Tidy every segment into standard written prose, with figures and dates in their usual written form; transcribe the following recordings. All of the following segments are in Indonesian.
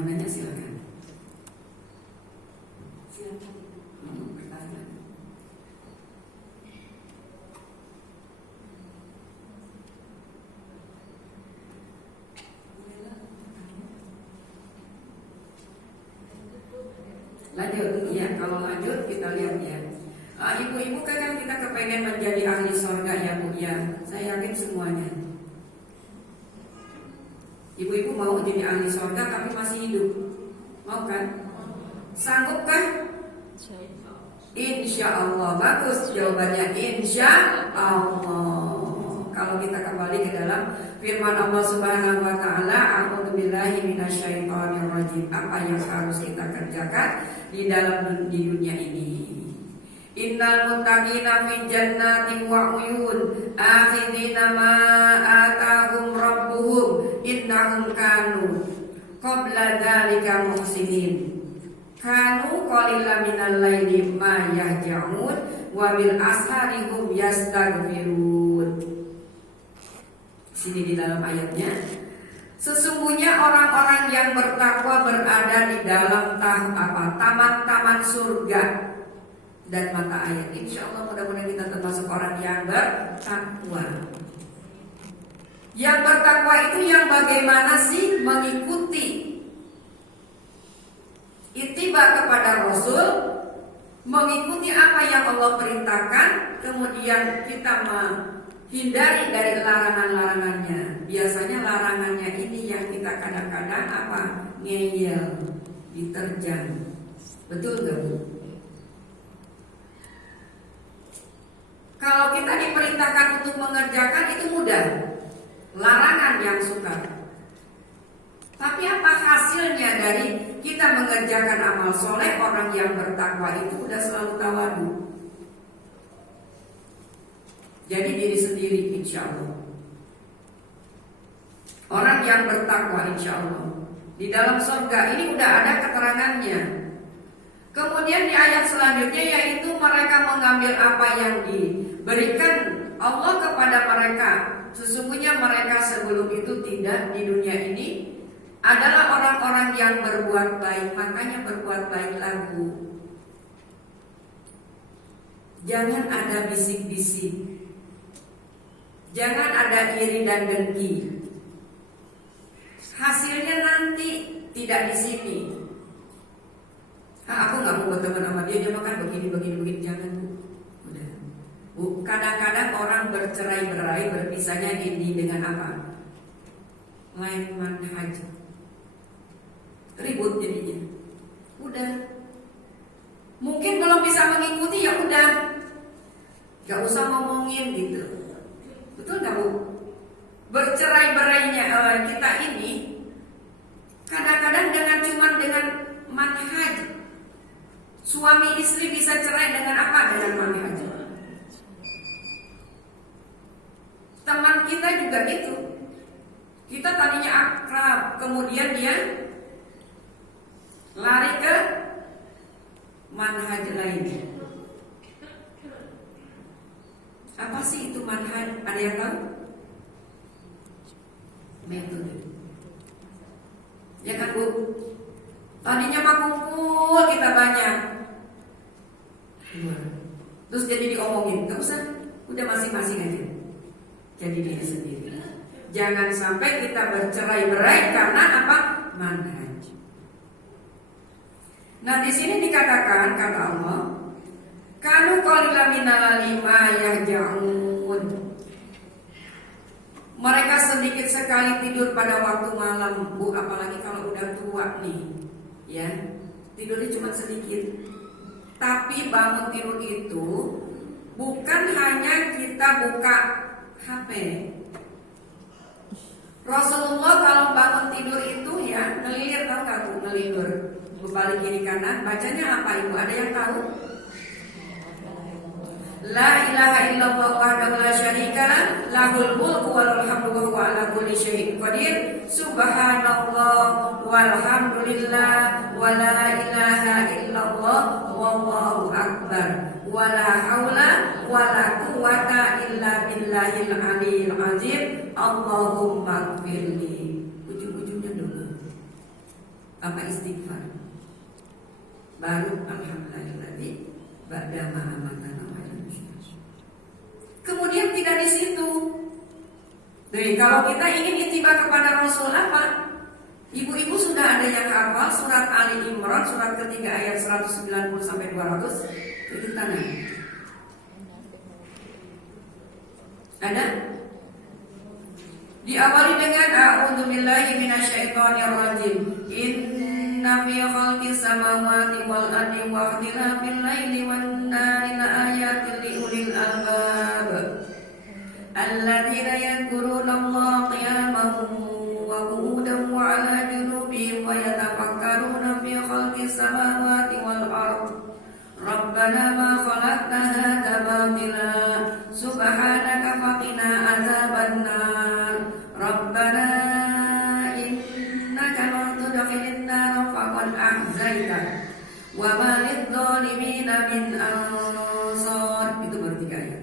mau nanya silakan. Silakan. Pertanyaan. Lanjut, ya kalau lanjut kita lihat ya. Ibu-ibu kan kita kepengen menjadi ahli surga ya Bu ya. Saya yakin semuanya. Ibu-ibu mau jadi ahli surga tapi masih hidup. Mau kan? Sanggup kan? Insya Allah. Bagus jawabannya, insya Allah. Kalau kita kembali ke dalam firman Allah Subhanahu wa taala, a'udzubillahi minasyaitonir rajim. Apa yang harus kita kerjakan di dunia ini? Innal muttaqina fi jannatin wa uyun akhidina ma atahum rabbuhum innahum kanu qabla dzalika muhsinin kanu qalilan minal laili ma yahjaun wa bil ashari hum yastaghfirun. Sini di dalam ayatnya, sesungguhnya orang-orang yang bertakwa berada di dalam taman-taman surga. Dan mata ayat, insya Allah mudah-mudahan kita termasuk orang yang bertakwa. Yang bertakwa itu yang bagaimana sih? Mengikuti ittiba kepada Rasul, mengikuti apa yang Allah perintahkan, kemudian kita menghindari dari larangan-larangannya. Biasanya larangannya ini yang kita kadang-kadang ngeyel, diterjang. Betul gak Bu? Kalau kita diperintahkan untuk mengerjakan itu mudah, larangan yang sukar. Tapi apa hasilnya dari kita mengerjakan amal soleh? Orang yang bertakwa itu udah selalu tawadu. Jadi diri sendiri insya Allah. Orang yang bertakwa insya Allah di dalam surga ini udah ada keterangannya. Kemudian di ayat selanjutnya yaitu mereka mengambil apa yang diberikan Allah kepada mereka. Sesungguhnya mereka sebelum itu tidak di dunia ini adalah orang-orang yang berbuat baik. Makanya berbuat baik lagu. Jangan ada bisik-bisik. Jangan ada iri dan dengki. Hasilnya nanti tidak di sini. Aku nggak mau berteman sama dia makan begini. Jangan Bu. Udah. Bu, kadang-kadang orang bercerai-berai berpisahnya ini dengan apa? Lain manhaj. Ribut jadinya. Udah. Mungkin belum bisa mengikuti ya udah. Gak usah ngomongin gitu. Betul nggak Bu? Bercerai-berainya kita ini kadang-kadang dengan manhaj. Suami istri bisa cerai dengan apa? Dengan manhaj. Teman kita juga gitu. Kita tadinya akrab, kemudian dia lari ke manhaj lain. Apa sih itu manhaj? Ada yang tahu? Metode. Ya kan Bu? Tadinya mah kumpul kita banyak. Terus jadi diomongin, gak usah, udah masing-masing aja. Jadi diri sendiri. Jangan sampai kita bercerai-berai karena apa? Manhaj. Nah di sini dikatakan kata Allah, kanu qalilan minal lima yahjaun. Mereka sedikit sekali tidur pada waktu malam Bu, apalagi kalau udah tua nih, ya tidurnya cuma sedikit. Tapi bangun tidur itu bukan hanya kita buka HP. Rasulullah kalau bangun tidur itu ya ngelilir, tahu nggak Bu? Ngelilir, berbalik kiri kanan. Bacanya apa Ibu? Ada yang tahu? La ilaha illallah wahdahu la syarika lah, lahul mulku wa lahul hamdu wa huwa ala kulli syai'in qadir. Subhanallah walhamdulillah wa la ilaha illallah wallahu akbar. Wa la haula wa la quwwata illa billahil aliyil azim. Allahumma ighfirli. Ujung-ujungnya dulu. apa istighfar. Baru alhamdulillah ba'da ma amatana wa ilaihi. Kemudian tidak di situ. Jadi kalau kita ingin ittiba kepada Rasul apa? Ibu-ibu sudah ada yang hafal surat Ali Imran surat ketiga ayat 190 sampai 200. Itu tangan. Ada? Diawali dengan a'udzu billahi minasyaitonir rajim. Inna fi khalqis samawati wal ardi wa ikhtilafil laili wan nahari laayatin liulil albab alladzina yadhkuruna Allaha qiyaman wa qu'udan wa 'ala junubihim wa yatafakkaruna fi khalqis samawati wal ardi Rabbana ma khalaqta hadza batila subhanaka faqina adzabannar Rabbana innaka la tudkhilin nar faqad ahzaita wa ma lidh-dhalimina min ansar. Itu baru 3 ayat.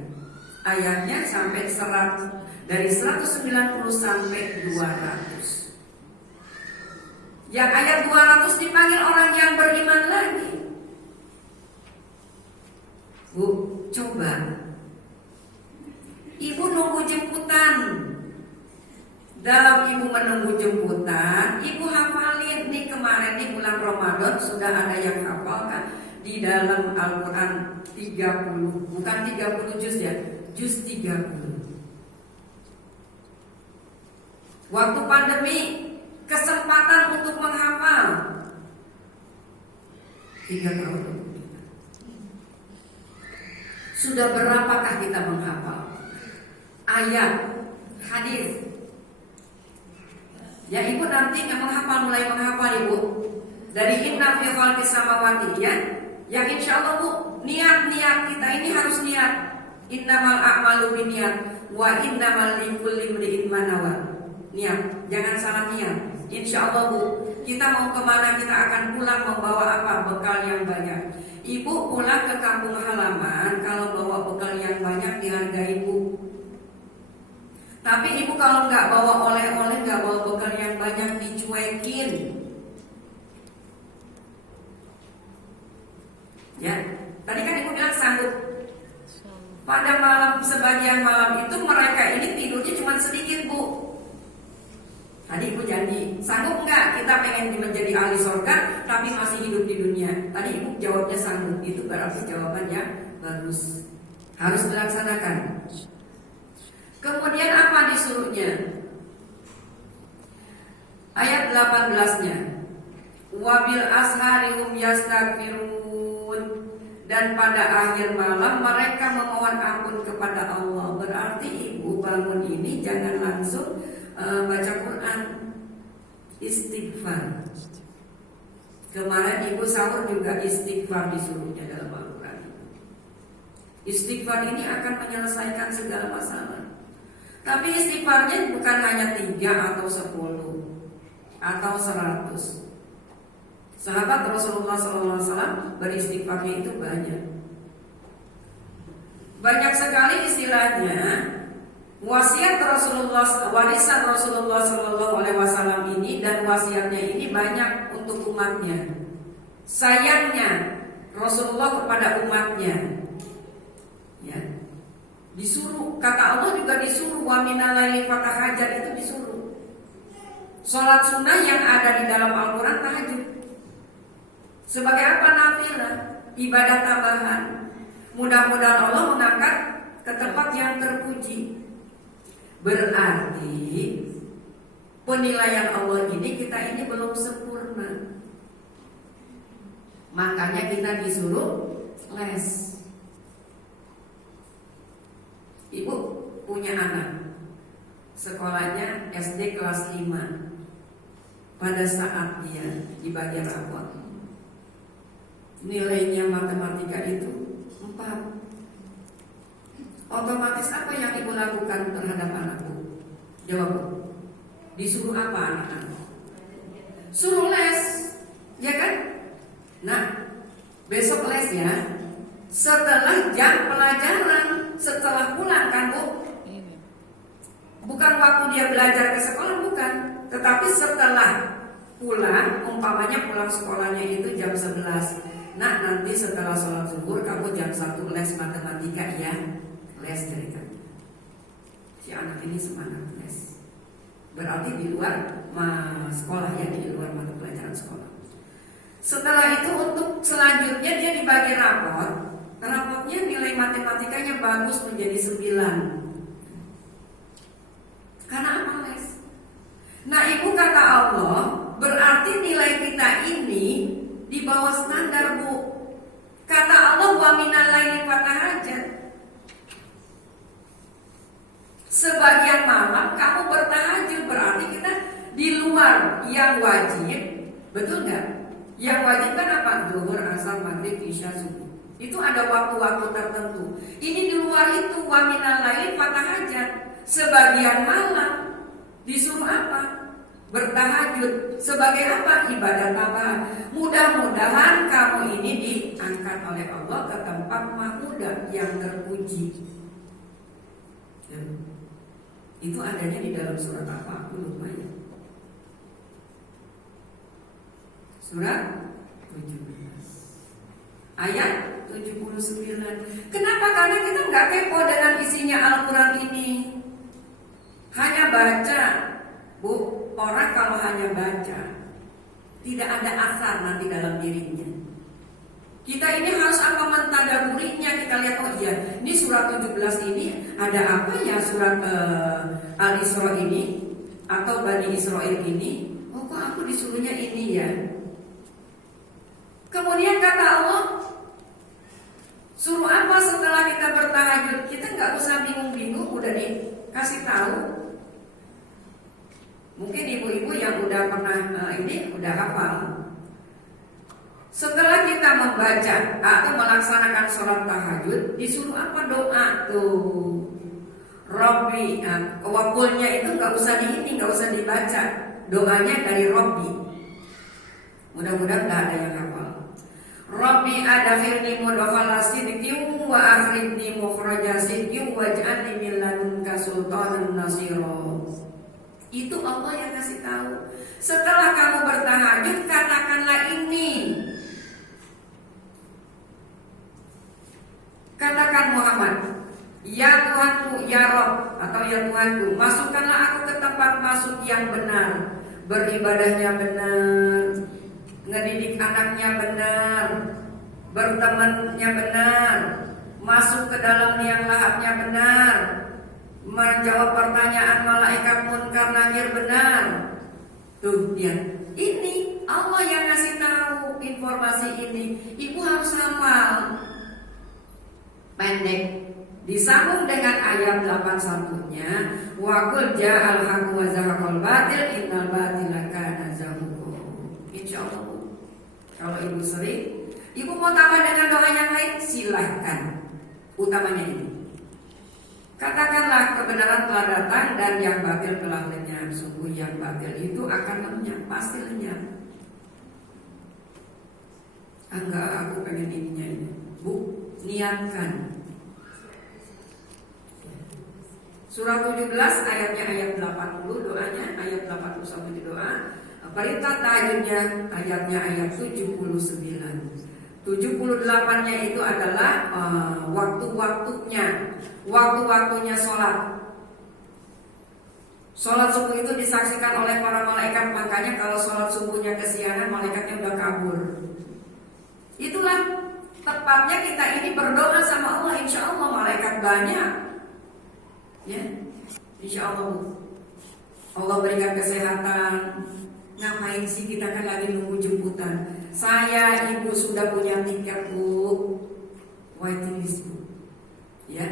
Ayatnya sampai 100, dari 190 sampai 200. Yang ayat 200 dipanggil orang yang beriman lagi. Bu, coba ibu nunggu jemputan. Dalam ibu menunggu jemputan, ibu hafalin nih kemarin di bulan Ramadan sudah ada yang hafal kan di dalam Al-Quran 30, bukan 30 juz ya, juz 30. Waktu pandemi kesempatan untuk menghafal 3 tahun. Sudah berapakah kita menghafal ayat, hadis? Ya ibu nanti mulai menghafal ibu dari inna fi khalqis samawati ya. Yang insya Allah bu, niat kita ini harus niat. Innamal a'malu binniyat wa innamal likulli imri'in ma nawa. Niat, jangan salah niat. Insya Allah bu, kita mau kemana kita akan pulang membawa apa? Bekal yang banyak. Ibu pulang ke kampung halaman kalau bawa bekal yang banyak dihargai ibu. Tapi ibu kalau nggak bawa oleh-oleh, nggak bawa bekal yang banyak dicuekin. Ya, tadi kan ibu bilang sanggup. Pada malam sebagian malam itu mereka ini tidurnya cuma sedikit bu. Tadi ibu janji, sanggup nggak kita pengen menjadi ahli surga tapi masih hidup di dunia? Tadi ibu jawabnya sanggup, itu berarti jawabannya bagus. Harus dilaksanakan. Kemudian apa disuruhnya? Ayat 18-nya. Wabil asharihum yastaghfirun, dan pada akhir malam mereka memohon ampun kepada Allah. Berarti ibu bangun ini jangan langsung baca Quran, istighfar. Kemarin ibu sahur juga istighfar disuruhnya dalam Al-Quran. Istighfar ini akan menyelesaikan segala masalah. Tapi istighfarnya bukan hanya 3 atau 10 atau 100. Sahabat Rasulullah SAW beristighfarnya itu banyak. Banyak sekali istilahnya. Wasiat Rasulullah, warisan Rasulullah SAW ini dan wasiatnya ini banyak untuk umatnya. Sayangnya Rasulullah kepada umatnya, ya, disuruh, kata Allah juga disuruh, wa minal laili fatahajjat, itu disuruh. Salat sunnah yang ada di dalam Al-Quran tahajud. Sebagai apa? Nafilah, ibadah tambahan. Mudah-mudahan Allah mengangkat ke tempat yang terpuji. Berarti penilaian Allah ini kita ini belum sempurna. Makanya kita disuruh les. Ibu punya anak, sekolahnya SD kelas 5. Pada saat dia di bagian rapor, nilainya matematika itu 4. Otomatis apa yang ibu lakukan terhadap anakku? Jawab. Disuruh apa anak-anak? Suruh les, ya kan? Nah, besok les ya. Setelah jam pelajaran, setelah pulang kan bu? Bukan waktu dia belajar ke sekolah, bukan. Tetapi setelah pulang, umpamanya pulang sekolahnya itu jam 11. Nah, nanti setelah sholat zuhur kamu jam 1 les matematika ya. Les dari kamu. Si anak ini semangat les. Berarti di luar sekolah ya, di luar mata pelajaran sekolah. Setelah itu untuk selanjutnya dia dibagi rapot. Rapotnya nilai matematikanya bagus menjadi 9. Karena apa les? Nah, ibu kata Allah, berarti nilai kita ini di bawah standar, Bu. Kata Allah, wa minal laili fatahajjat. Sebagian malam kamu bertahajud, berarti kita di luar yang wajib, betul nggak? Yang wajib kan apa? Zuhur, asar, maghrib, isya, subuh. Itu ada waktu-waktu tertentu. Ini di luar itu, wa minal laili fatahajjat. Sebagian malam disuruh apa? Bertahajud. Sebagai apa? Ibadah tambahan. Mudah-mudahan kamu ini diangkat oleh Allah ke tempat mahmudah yang terpuji. Ya. Itu adanya di dalam surat apa? Aku lupa ya. Surat 17 ayat 79. Kenapa? Karena kita nggak kepo dengan isinya Al-Quran ini. Hanya baca, Bu. Orang kalau hanya baca, tidak ada asar nanti dalam dirinya. Kita ini harus apa? Mentadaburinya. Kita lihat, oh iya, ini surat 17 ini ada apa ya? Surat Al-Isra ini atau Bani Israel ini. Oh, kok aku disuruhnya ini ya? Kemudian kata Allah, suruh apa setelah kita bertahajud? Kita nggak usah bingung-bingung, udah dikasih tahu. Mungkin ibu-ibu yang udah pernah ini udah hafal. Setelah kita membaca atau melaksanakan sholat tahajud, disuruh apa? Doa tuh. Robbi, wakulnya itu nggak usah nggak usah dibaca. Doanya dari Robbi. Mudah-mudahan nggak ada yang hafal. Robbi adkhilni mudkhala sidqin wa akhrijni mukhraja sidqin waj'alni min ladunka sultanan nasira. Itu Allah yang kasih tahu. Setelah kamu bertahajud, katakanlah ini. Katakan Muhammad, ya Tuhanku, ya Rob, atau ya Tuhanku, masukkanlah aku ke tempat masuk yang benar, beribadahnya benar, ngedidik anaknya benar, bertemannya benar, masuk ke dalam liang lahatnya benar, menjawab pertanyaan malaikat munkar nakir benar. Tuh dia. Ini Allah yang ngasih tahu informasi ini. Ibu harus hafal. Pendek. Disambung dengan ayat 81-nya, wa qul ja'al haqqu wa zahaqal batil innal batila kana zahuqa. Insyaallah. Kalau ibu sering, ibu mau tambah dengan doa yang lain, silahkan. Utamanya ini. Katakanlah kebenaran telah datang dan yang batil telah lenyap. Sungguh yang batil itu akan lenyap, pasti lenyap. Enggak, aku pengen ininya ini. Bu, niatkan. Surah 17 ayatnya ayat 80, doanya ayat 81 di doa. Perintah tahajudnya ayatnya ayat 79. 78-nya itu adalah waktu-waktunya sholat. Sholat subuh itu disaksikan oleh para malaikat. Makanya kalau sholat subuhnya kesiangan, malaikatnya udah kabur. Itulah tepatnya kita ini berdoa sama Allah. Insya Allah malaikat banyak. Ya, insya Allah Allah berikan kesehatan. Ngapain sih kita kan lagi nunggu jemputan? Saya ibu sudah punya tiket, Bu, waiting list, Bu. Ya.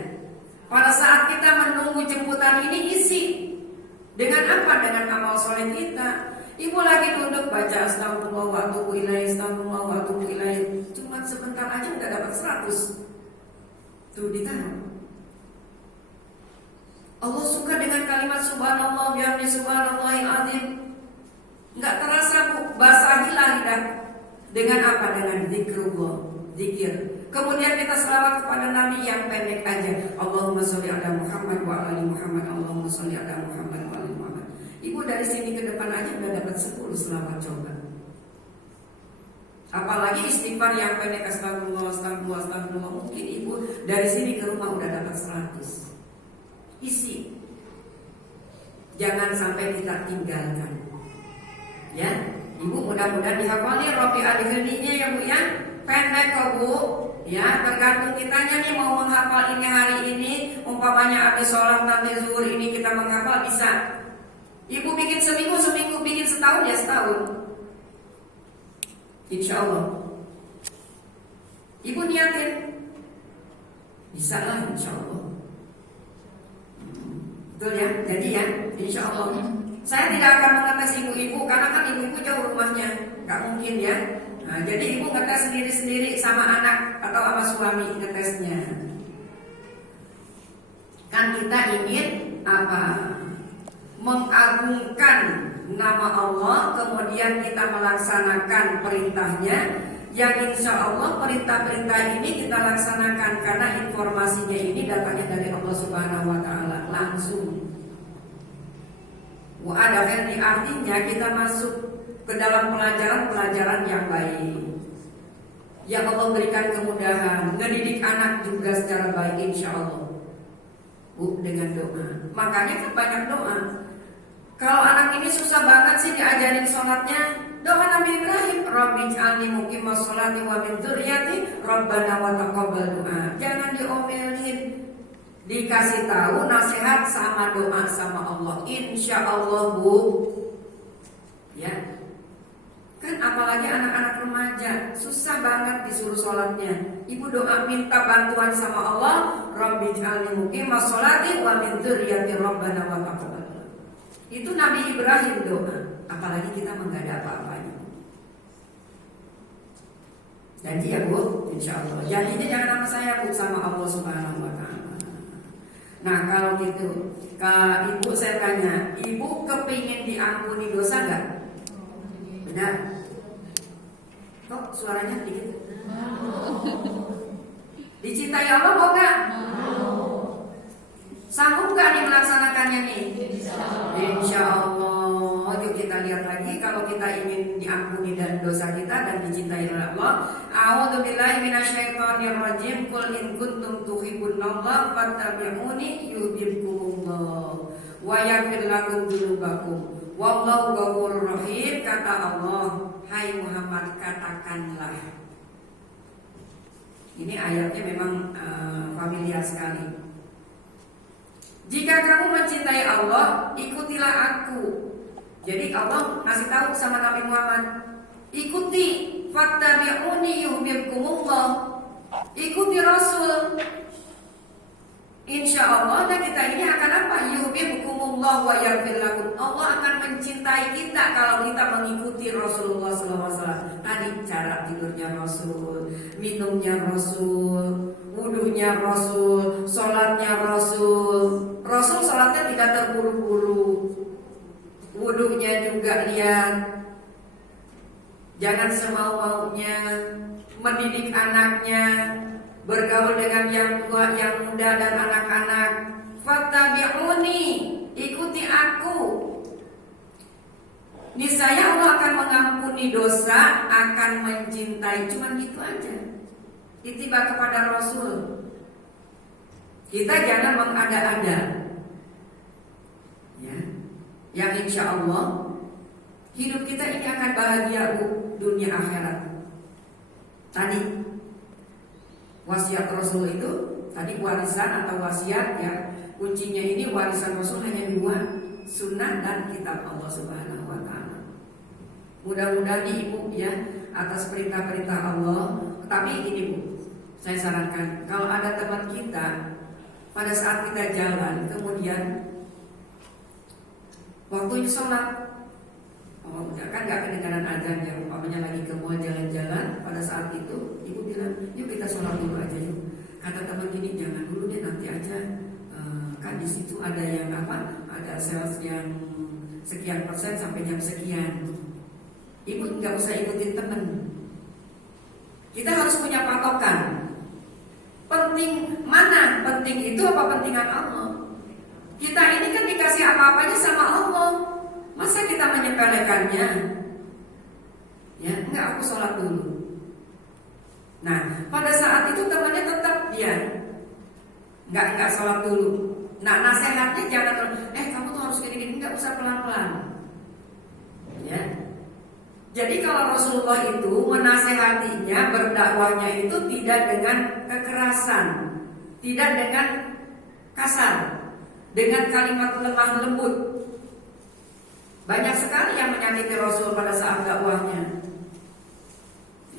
Pada saat kita menunggu jemputan ini isi dengan apa? Dengan amal soleh kita. Ibu lagi duduk baca astagfirullah wa atubu ilaih, astagfirullah wa atubu ilaih. Cuma sebentar aja udah dapat 100. Tuh ditaruh. Allah suka dengan kalimat subhanallah bihamdi subhanallahil azim. Enggak terasa, Bu, basahilah lidah. Dengan apa? Dengan zikrullah, zikir. Kemudian kita selawat kepada Nabi yang pendek aja. Allahumma sholli ala Muhammad wa ala ali Muhammad. Allahumma sholli ala Muhammad wa ala ali Muhammad. Ibu dari sini ke depan aja udah dapat 10 selawat coba. Apalagi istighfar yang pendek, astagfirullah, astagfirullah, astagfirullah. Mungkin ibu dari sini ke rumah udah dapat 100. Isi. Jangan sampai kita tinggalkan. Ya, ibu mudah-mudahan dihafali Robi adiknya ya bu ya. Pendek kok bu. Ya, tergantung kitanya nih mau menghafal ini hari ini. Umpamanya habis sholat nanti zuhur ini kita menghafal bisa. Ibu bikin seminggu, bikin setahun ya setahun. Insya Allah. Ibu niatin, bisa lah insya Allah. Betul ya, jadi ya insya Allah. Saya tidak akan mengetes ibu-ibu karena kan ibu-ibu jauh rumahnya, nggak mungkin ya. Nah, jadi ibu ngetes sendiri-sendiri sama anak atau sama suami ngetesnya. Kan kita ingin apa? Mengagungkan nama Allah, kemudian kita melaksanakan perintahnya. Yang insya Allah perintah-perintah ini kita laksanakan karena informasinya ini datangnya dari Allah Subhanahu Wa Taala langsung. Ada versi artinya kita masuk ke dalam pelajaran yang baik. Yang Allah berikan kemudahan, ngedidik anak juga secara baik insya Allah. Bu, dengan doa. Makanya kan banyak doa. Kalau anak ini susah banget sih diajarin sholatnya, doa Nabi Ibrahim, Rabbi ij'alni muqimas sholati wa min dzurriyyati Rabbana wa taqabbal du'a. Jangan diomelin, dikasih tahu nasihat sama doa sama Allah. Insya Allah bu, ya. Kan apalagi anak-anak remaja susah banget disuruh sholatnya. Ibu doa minta bantuan sama Allah, Rabbi ij'alni muqimas sholati wa min dzurriyyati Rabbana wa taqabbal. Itu Nabi Ibrahim doa. Apalagi kita enggak ada apa-apanya. Janji ya bu, insya Allah. Janjinya jangan sama saya bu, sama Allah Subhanahu Wa Taala. Nah kalau gitu, ke ibu saya tanya, ibu kepingin diampuni dosa nggak? Benar? Kok suaranya dikit? Dicintai Allah mau nggak? Sanggup nggak nih melaksanakannya nih? Insya Allah. Yuk kita lihat lagi kalau kita ingin diampuni dan dosa kita dan dicintai oleh Allah. A'udzubillahi minasyaitonirrajim. Qul in kuntum tuhibbunallaha fattabi'uni yuhibbukumullah wa yaghfir lakum dzunubakum. Wallahu ghafurur rahim. Kata Allah, hai Muhammad katakanlah. Ini ayatnya memang familiar sekali. Jika kamu mencintai Allah, ikutilah aku. Jadi Allah ngasih tahu sama Nabi Muhammad, ikuti, fattabi'uni yuhibbukumullah. Ikuti Rasul. Insya Allah dan kita ini akan apa? Yuhibbukumullah wa yaghfir lakum. Allah akan mencintai kita kalau kita mengikuti Rasulullah SAW. Tadi cara tidurnya Rasul, minumnya Rasul, wudunya Rasul, sholatnya Rasul. Rasul sholatnya tidak terburu-buru, wudunya juga lihat, jangan semau-maunya, mendidik anaknya, bergaul dengan yang tua, yang muda dan anak-anak. Fattabi'uni, ikuti aku. Niscaya Allah akan mengampuni dosa, akan mencintai. Cuman gitu aja. Ittiba kepada Rasul. Kita jangan mengada-ada. Ya. Yang insya Allah hidup kita ini akan bahagia dunia akhirat. Tadi wasiat Rasul itu, tadi warisan atau wasiat ya, kuncinya ini warisan Rasul hanya dua, sunnah dan kitab Allah Subhanahu Wa Taala. Mudah-mudahan ibu ya atas perintah-perintah Allah. Tapi ini bu, saya sarankan kalau ada teman kita pada saat kita jalan, kemudian waktunya sholat, kan gak kedengaran azan ya, umpamanya lagi ke mall jalan-jalan, pada saat itu ibu bilang, yuk kita sholat dulu aja yuk. Kata teman gini, jangan dulu deh nanti aja, kan di situ ada yang apa, ada sales yang sekian persen sampai jam sekian. Ibu nggak usah ikutin temen. Kita harus punya patokan. Penting mana? Penting itu apa pentingan Allah? Kita ini kan dikasih apa-apanya sama Allah. Masa kita menyepelekannya? Ya, enggak, aku sholat dulu. Nah, pada saat itu temannya tetap dia enggak sholat dulu. Nah, nasihatnya jangan kamu tuh harus gini-gini, enggak usah pelan-pelan. Ya. Jadi kalau Rasulullah itu menasehatinya, berdakwahnya itu tidak dengan kekerasan, tidak dengan kasar, dengan kalimat lemah lembut. Banyak sekali yang menyakiti Rasul pada saat dakwahnya.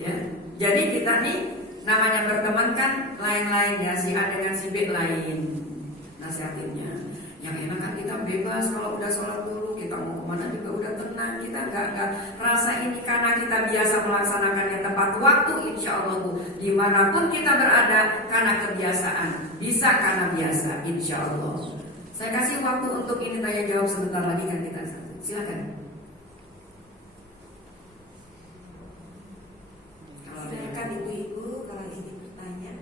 Ya. Jadi kita nih namanya berteman kan lain-lain ya, si A dengan si B lain nasihatinnya. Yang enak kan kita bebas kalau udah sholat dulu, kita mau kemana juga udah tenang, kita nggak rasa ini karena kita biasa melaksanakannya tepat waktu, insya Allah Bu, dimanapun kita berada karena kebiasaan, bisa karena biasa, insya Allah. Saya kasih waktu untuk ini tanya jawab sebentar lagi kan kita, silakan. Silakan ibu-ibu kalau ingin bertanya.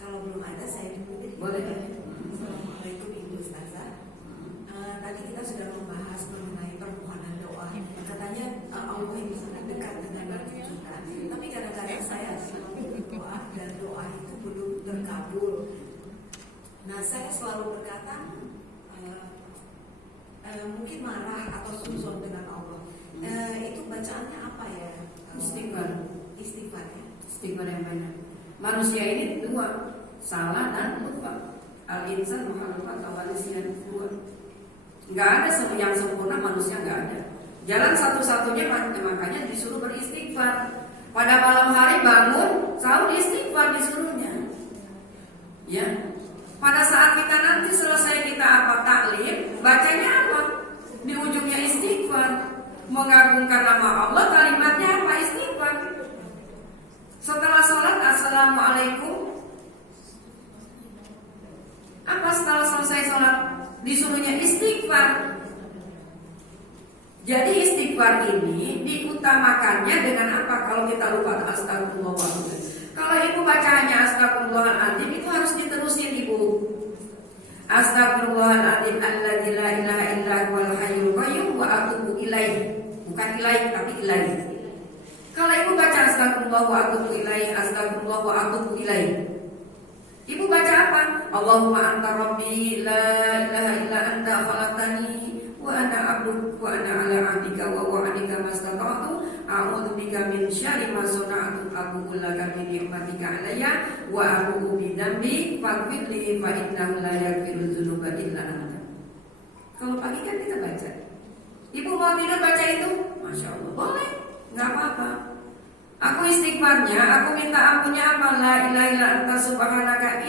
Kalau belum ada saya dulu. Boleh. Assalamualaikum Ibu Ustazah. Tadi kita sudah membahas mengenai permohonan doa. Katanya Allah itu sangat dekat dengan manusia kita. Tapi kadang-kadang saya selalu berdoa dan doa itu belum terkabul. Nah, saya selalu berkata mungkin marah atau suzon dengan Allah. Itu bacaannya apa ya? Istighfar. Istighfar ya. Istighfar yang banyak. Manusia ini dua, salah dan lupa. Al-insan makhlukat awalisian dua. Nggak ada yang sempurna, manusia nggak ada. Jalan satu-satunya makanya disuruh beristighfar. Pada malam hari bangun, selalu istighfar disuruhnya. Ya. Pada saat kita nanti selesai kita taklim, bacanya apa? Di ujungnya istighfar. Mengagungkan nama Allah, kalimatnya apa? Istighfar. Setelah sholat, assalamualaikum. Apa setelah selesai sholat? Disuruhnya istighfar. Jadi istighfar ini diutamakannya dengan apa? Kalau kita lupa astagfirullahaladzim. Kalau ibu bacanya astagfirullahaladzim, itu harus diterusin ibu. Astagfirullahaladzim alladzi la ilaha illa huwal hayyul qayyum wa atubu ilaih. Bukan ilaih tapi ilaih. Kalau ibu baca astagfirullah wa atubu ilaih, astagfirullah wa atubu ilaih, ibu baca apa? Allahumma anta rabbi la ilaha illa anta khalaqtani wa ana abduka wa ana ala ahdika wa wa'dika mastata'tu a'udzu bika min syarri ma sana'tu abu'u laka bi ni'matika alayya wa abu'u bi dzambi faghfir li fa innahu la yaghfiru dzunuba illa anta. Kalau pagi kan kita baca. Ibu mau tidur baca itu? Masya Allah, boleh, nggak apa-apa. Aku istighfarnya, aku minta ampunnya apa? La ilaha illa anta subhanaka